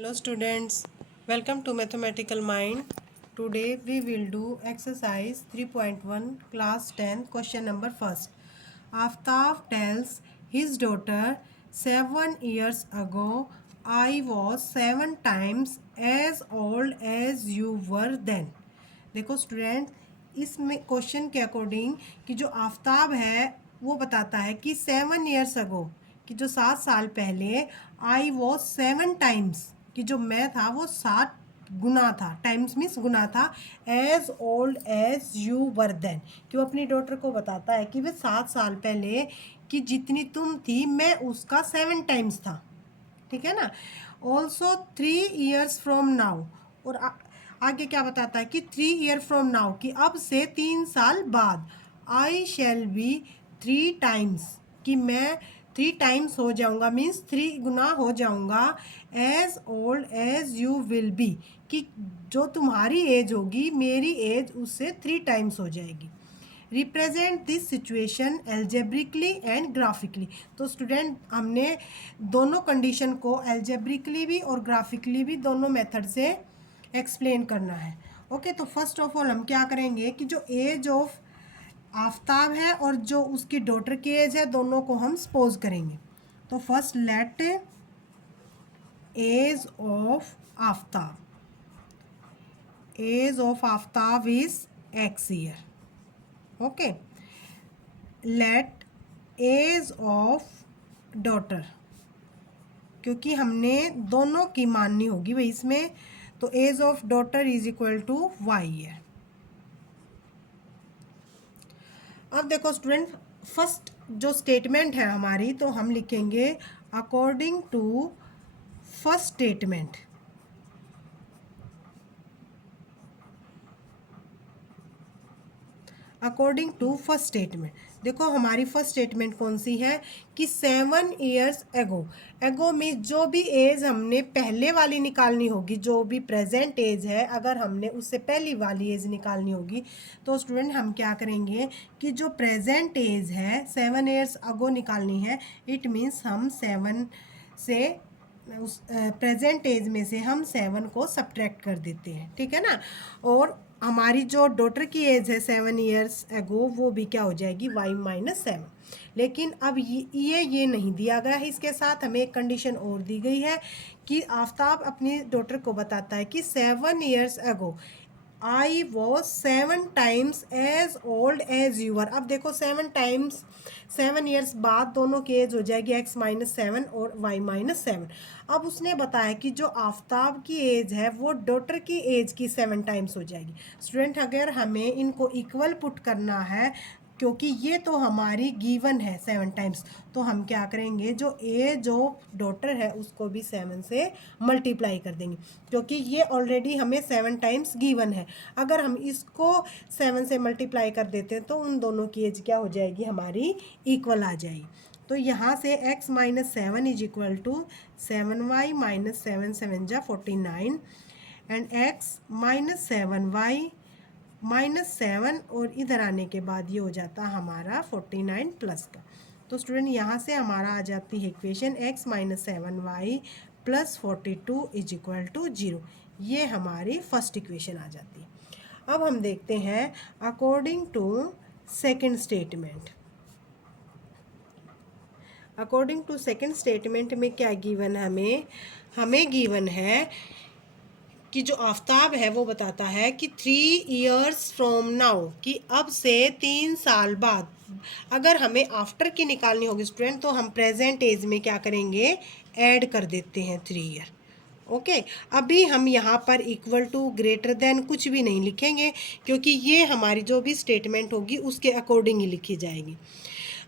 Hello students, welcome to Mathematical Mind. Today we will do exercise 3.1 class 10 question number first. Aftab tells his daughter 7 years ago I was 7 times as old as you were then. देखो student इसमें question के according कि जो आफ्ताब है वो बताता है कि 7 ईयर्स अगो कि जो 7 साल पहले आई वॉज 7 टाइम्स कि जो मैं था वो 7 गुना था। टाइम्स मीन्स गुना था। As old as you were then कि वो अपनी डॉटर को बताता है कि वे 7 साल पहले कि जितनी तुम थी मैं उसका 7 टाइम्स था। ठीक है ना। ऑल्सो 3 years फ्रॉम नाउ और आगे क्या बताता है कि 3 year फ्रॉम नाउ कि अब से 3 साल बाद आई शैल बी 3 times कि मैं 3 times हो जाऊंगा मीन्स 3 गुना हो जाऊंगा। As old as you will be कि जो तुम्हारी एज होगी मेरी एज उससे 3 times हो जाएगी। Represent this situation algebraically and graphically. तो स्टूडेंट हमने दोनों कंडीशन को एल्जेब्रिकली भी और ग्राफिकली भी दोनों मेथड से एक्सप्लेन करना है। ओके, तो फर्स्ट ऑफ ऑल हम क्या करेंगे कि जो एज ऑफ आफ्ताब है और जो उसकी डॉटर की एज है दोनों को हम सपोज करेंगे। तो first let age of Aftab, age of Aftab is x year. Okay, let age of daughter क्योंकि हमने दोनों की माननी होगी भाई इसमें, तो age of daughter is equal to y है। अब देखो स्टूडेंट, फर्स्ट जो स्टेटमेंट है हमारी तो हम लिखेंगे according to first statement. According to first statement देखो हमारी फर्स्ट स्टेटमेंट कौन सी है कि 7 years एगो। एगो में जो भी एज हमने पहले वाली निकालनी होगी, जो भी प्रेजेंट एज है अगर हमने उससे पहली वाली एज निकालनी होगी तो स्टूडेंट हम क्या करेंगे कि जो प्रेजेंट एज है 7 years अगो निकालनी है। इट मीन्स हम 7 से उस प्रेजेंट एज में से हम 7 को सब्ट्रैक्ट कर देते हैं। ठीक है ना। और हमारी जो डॉटर की एज है 7 years एगो वो भी क्या हो जाएगी y-7। लेकिन अब ये नहीं दिया गया है, इसके साथ हमें एक कंडीशन और दी गई है कि आफ्ताब अपनी डॉटर को बताता है कि 7 years ago I was 7 times as old as your. अब देखो 7 times 7 years बाद दोनों की एज हो जाएगी x-7 और y-7। अब उसने बताया कि जो आफ्ताब की एज है वो डॉटर की एज की 7 times हो जाएगी। स्टूडेंट अगर हमें इनको इक्वल पुट करना है क्योंकि ये तो हमारी गिवन है 7 times, तो हम क्या करेंगे जो एज ऑफ डॉटर है उसको भी 7 से मल्टीप्लाई कर देंगे क्योंकि ये ऑलरेडी हमें 7 times गिवन है। अगर हम इसको 7 से मल्टीप्लाई कर देते हैं तो उन दोनों की एज क्या हो जाएगी हमारी इक्वल आ जाएगी। तो यहाँ से x-7 is equal to 7y-7 49 and x-7y-7 और इधर आने के बाद ये हो जाता हमारा 49 प्लस का। तो स्टूडेंट यहाँ से हमारा आ जाती है equation x-7y plus 42 is equal to 0। ये हमारी फर्स्ट इक्वेशन आ जाती है। अब हम देखते हैं according to second statement. According to second statement में क्या गिवन है हमें गिवन है कि जो आफ्ताब है वो बताता है कि 3 years फ्रॉम नाउ कि अब से 3 साल बाद अगर हमें आफ्टर की निकालनी होगी स्टूडेंट तो हम प्रेजेंट एज में क्या करेंगे ऐड कर देते हैं 3 year। ओके, अभी हम यहाँ पर इक्वल टू ग्रेटर देन कुछ भी नहीं लिखेंगे क्योंकि ये हमारी जो भी स्टेटमेंट होगी उसके अकॉर्डिंग ही लिखी जाएगी।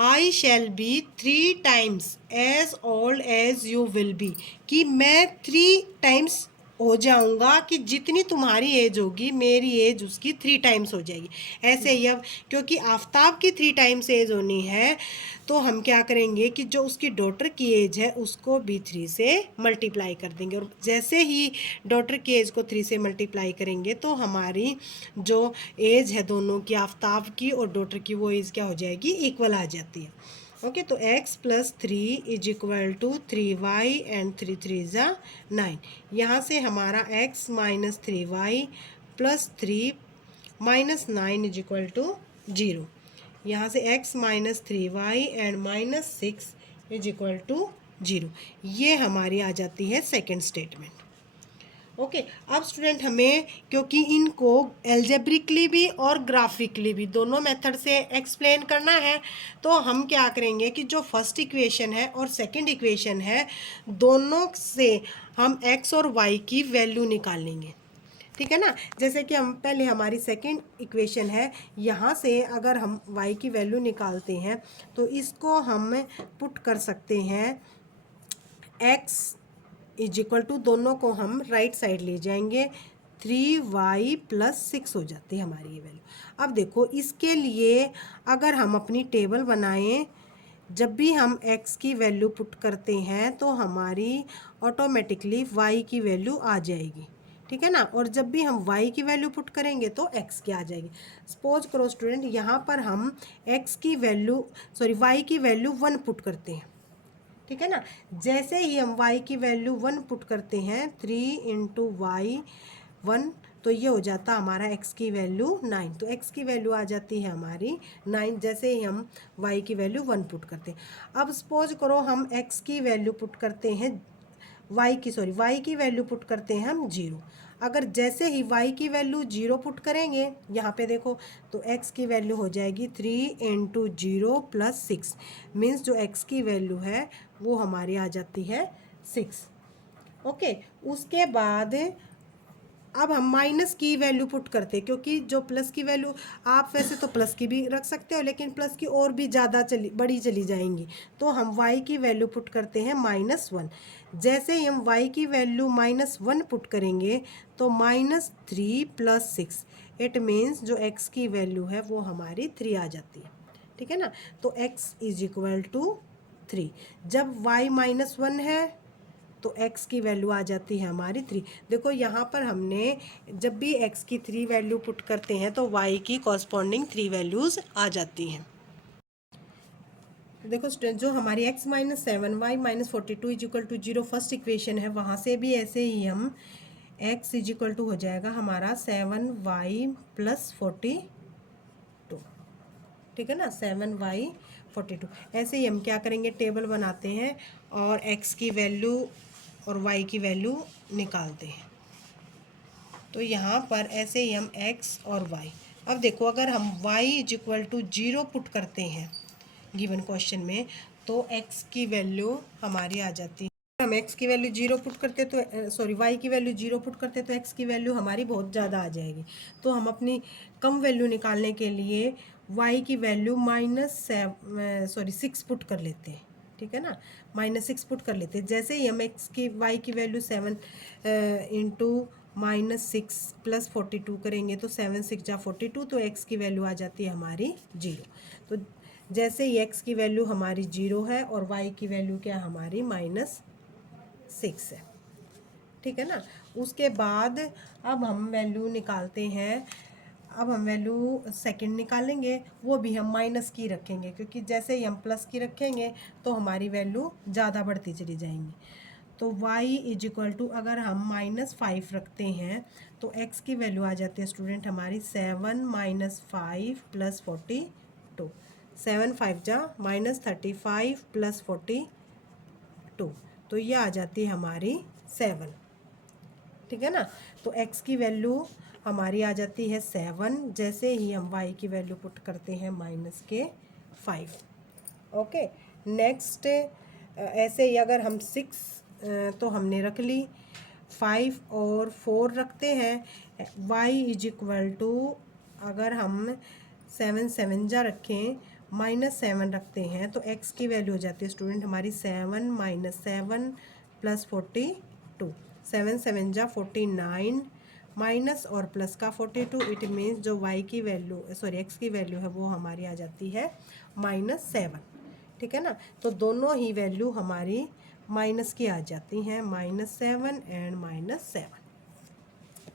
I shall be 3 times as old as you will be कि मैं 3 times हो जाऊंगा कि जितनी तुम्हारी एज होगी मेरी एज उसकी 3 times हो जाएगी। ऐसे ही अब क्योंकि आफ्ताब की 3 times एज होनी है तो हम क्या करेंगे कि जो उसकी डॉटर की एज है उसको भी 3 से मल्टीप्लाई कर देंगे और जैसे ही डॉटर की एज को 3 से मल्टीप्लाई करेंगे तो हमारी जो एज है दोनों की आफ्ताब की और डॉटर की वो एज क्या हो जाएगी इक्वल आ जाती है। ओके, तो x plus 3 is equal to 3y and 3 3 ज़ा 9। यहाँ से हमारा x minus 3y plus 3 minus 9 is equal to 0। यहाँ से x minus 3y and minus 6 is equal to 0। ये हमारी आ जाती है सेकेंड स्टेटमेंट। ओके, अब स्टूडेंट हमें क्योंकि इनको एल्जेब्रिकली भी और ग्राफिकली भी दोनों मेथड से एक्सप्लेन करना है, तो हम क्या करेंगे कि जो फर्स्ट इक्वेशन है और सेकंड इक्वेशन है, दोनों से हम x और y की वैल्यू निकाल लेंगे। ठीक है ना। जैसे कि हम पहले हमारी सेकंड इक्वेशन है, यहाँ से अगर हम y की वैल्यू निकालते हैं तो इसको हम पुट कर सकते हैं x इज इक्वल टू, दोनों को हम राइट साइड ले जाएंगे, 3y प्लस 6 हो जाती है हमारी ये वैल्यू। अब देखो इसके लिए अगर हम अपनी टेबल बनाएं, जब भी हम x की वैल्यू पुट करते हैं तो हमारी ऑटोमेटिकली y की वैल्यू आ जाएगी। ठीक है ना। और जब भी हम y की वैल्यू पुट करेंगे तो x की आ जाएगी। सपोज करो स्टूडेंट यहाँ पर हम x की वैल्यू y की वैल्यू 1 पुट करते हैं। ठीक है ना। जैसे ही हम y की वैल्यू 1 पुट करते हैं, 3 इंटू वाई 1, तो ये हो जाता हमारा x की वैल्यू 9। तो x की वैल्यू आ जाती है हमारी 9 जैसे ही हम y की वैल्यू 1 पुट करते हैं। अब सपोज करो हम x की वैल्यू पुट करते हैं, y की वैल्यू पुट करते हैं हम 0। अगर जैसे ही y की वैल्यू 0 पुट करेंगे, यहाँ पे देखो, तो x की वैल्यू हो जाएगी 3 इंटू 0 प्लस 6। मीन्स जो x की वैल्यू है वो हमारी आ जाती है 6। ओके, उसके बाद अब हम माइनस की वैल्यू पुट करते हैं, क्योंकि जो प्लस की वैल्यू, आप वैसे तो प्लस की भी रख सकते हो, लेकिन प्लस की और भी ज़्यादा बड़ी चली जाएंगी, तो हम y की वैल्यू पुट करते हैं -1। जैसे ही हम y की वैल्यू -1 पुट करेंगे तो -3 प्लस 6, इट मीन्स जो x की वैल्यू है वो हमारी 3 आ जाती है। ठीक है ना। तो x इज इक्वल टू 3। जब y -1 है तो x की वैल्यू आ जाती है हमारी 3। देखो यहाँ पर हमने जब भी x की 3 वैल्यू पुट करते हैं तो y की कॉरस्पॉन्डिंग 3 वैल्यूज़ आ जाती हैं। देखो स्टूडेंट, जो हमारी x minus 7 y minus 42 is equal to 0 first equation है, वहाँ से भी ऐसे ही हम x इज इक्वल टू हो जाएगा हमारा 7y प्लस 42। ठीक है ना, 7y 42। ऐसे ही हम क्या करेंगे, टेबल बनाते हैं और x की वैल्यू और y की वैल्यू निकालते हैं। तो यहाँ पर ऐसे ही हम x और y, अब देखो अगर हम y is equal to 0 put करते हैं गिवन क्वेश्चन में, तो x की वैल्यू हमारी आ जाती है, हम x की वैल्यू 0 पुट करते तो y की वैल्यू 0 पुट करते तो x की वैल्यू हमारी बहुत ज़्यादा आ जाएगी। तो हम अपनी कम वैल्यू निकालने के लिए y की वैल्यू -6 पुट कर लेते हैं। ठीक है ना, -6 पुट कर लेते हैं। जैसे ही हम y की वैल्यू 7 इंटू -6 प्लस 42 करेंगे तो 7 6 जा 42, तो x की वैल्यू आ जाती है हमारी 0। तो जैसे ही x की वैल्यू हमारी 0 है और y की वैल्यू क्या हमारी -6 है। ठीक है ना। उसके बाद अब हम वैल्यू निकालते हैं, अब हम वैल्यू सेकंड निकालेंगे, वो भी हम माइनस की रखेंगे, क्योंकि जैसे ही हम प्लस की रखेंगे तो हमारी वैल्यू ज़्यादा बढ़ती चली जाएंगी। तो y इज इक्वल टू, अगर हम -5 रखते हैं तो x की वैल्यू आ जाती है स्टूडेंट हमारी 7 -5 प्लस 42। 7 5 जा -35 प्लस 42, तो ये आ जाती है हमारी 7। ठीक है ना। तो x की वैल्यू हमारी आ जाती है 7, जैसे ही हम y की वैल्यू पुट करते हैं -5। ओके, नेक्स्ट ऐसे ही अगर हम 6 तो हमने रख ली, 5 और 4 रखते हैं, y इज इक्वल टू, अगर हम 7 7 जा रखें -7 रखते हैं तो x की वैल्यू हो जाती है स्टूडेंट हमारी 7 -7 प्लस 42। 7 7 जा 49, माइनस और प्लस का 42, इट मीन्स जो y की वैल्यू x की वैल्यू है वो हमारी आ जाती है -7। ठीक है ना। तो दोनों ही वैल्यू हमारी माइनस की आ जाती हैं, -7 एंड -7।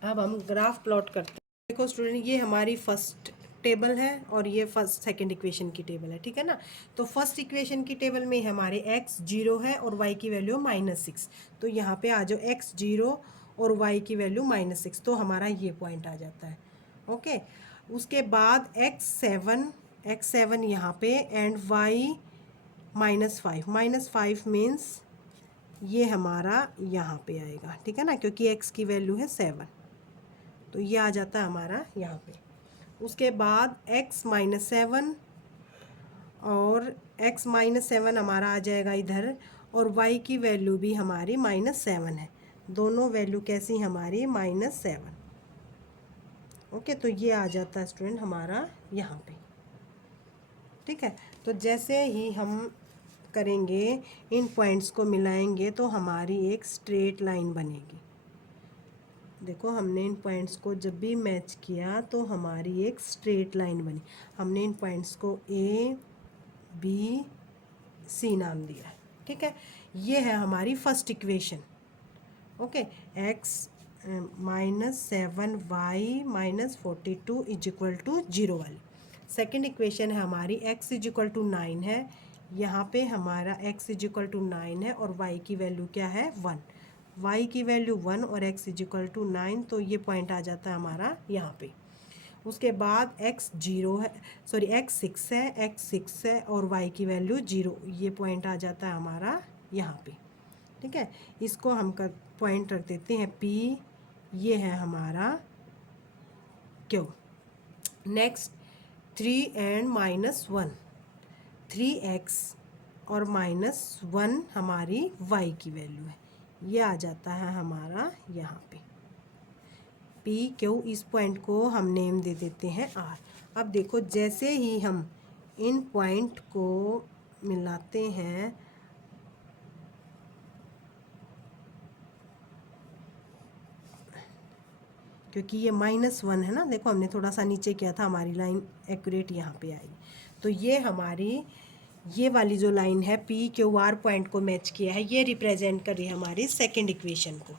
अब हम ग्राफ प्लॉट करते हैं। देखो स्टूडेंट, ये हमारी फर्स्ट टेबल है और ये फर्स्ट सेकंड इक्वेशन की टेबल है, ठीक है ना। तो फर्स्ट इक्वेशन की टेबल में हमारे x 0 है और y की वैल्यू -6, तो यहाँ पे आ जाओ x 0 और y की वैल्यू -6, तो हमारा ये पॉइंट आ जाता है। ओके, उसके बाद x 7 यहाँ पे एंड y -5 मीन्स ये हमारा यहाँ पे आएगा, ठीक है ना, क्योंकि x की वैल्यू है 7, तो ये आ जाता है हमारा यहाँ पे। उसके बाद x -7 और x -7 हमारा आ जाएगा इधर, और y की वैल्यू भी हमारी -7 है, दोनों वैल्यू कैसी हमारी -7। ओके, तो ये आ जाता है स्टूडेंट हमारा यहाँ पे, ठीक है। तो जैसे ही हम करेंगे इन पॉइंट्स को मिलाएंगे तो हमारी एक स्ट्रेट लाइन बनेगी। देखो, हमने इन पॉइंट्स को जब भी मैच किया तो हमारी एक स्ट्रेट लाइन बनी। हमने इन पॉइंट्स को A B C नाम दिया है, ठीक है। ये है हमारी first equation. Okay, x -7 y -42 is equal to 0 वाली। सेकेंड इक्वेशन है हमारी x इज इक्वल टू 9 है, यहाँ पे हमारा x इज इक्वल टू 9 है और y की वैल्यू क्या है 1, y की वैल्यू 1 और x इज इक्वल टू 9, तो ये पॉइंट आ जाता है हमारा यहाँ पे। उसके बाद x 6 है और y की वैल्यू 0, ये पॉइंट आ जाता है हमारा यहाँ पे, ठीक है। इसको हम कर पॉइंट रख देते हैं P, ये है हमारा Q। नेक्स्ट 3 एंड -1, 3x और -1 हमारी y की वैल्यू है, ये आ जाता है हमारा यहाँ पे P Q। इस पॉइंट को हम नेम दे देते हैं R। अब देखो, जैसे ही हम इन पॉइंट को मिलाते हैं क्योंकि ये -1 है ना, देखो हमने थोड़ा सा नीचे किया था, हमारी लाइन एक्यूरेट यहाँ पे आएगी। तो ये हमारी ये वाली जो लाइन है PQR पॉइंट को मैच किया है, ये रिप्रेजेंट कर रही है हमारी सेकंड इक्वेशन को,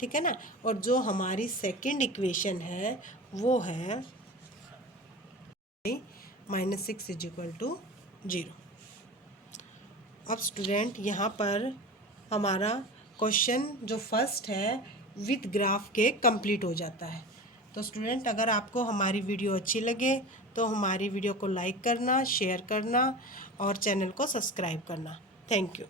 ठीक है ना। और जो हमारी सेकंड इक्वेशन है वो है -6 इज इक्वल टू 0। अब स्टूडेंट यहाँ पर हमारा क्वेश्चन जो फर्स्ट है विथ ग्राफ के कंप्लीट हो जाता है। तो स्टूडेंट, अगर आपको हमारी वीडियो अच्छी लगे तो हमारी वीडियो को लाइक करना, शेयर करना और चैनल को सब्सक्राइब करना। Thank you.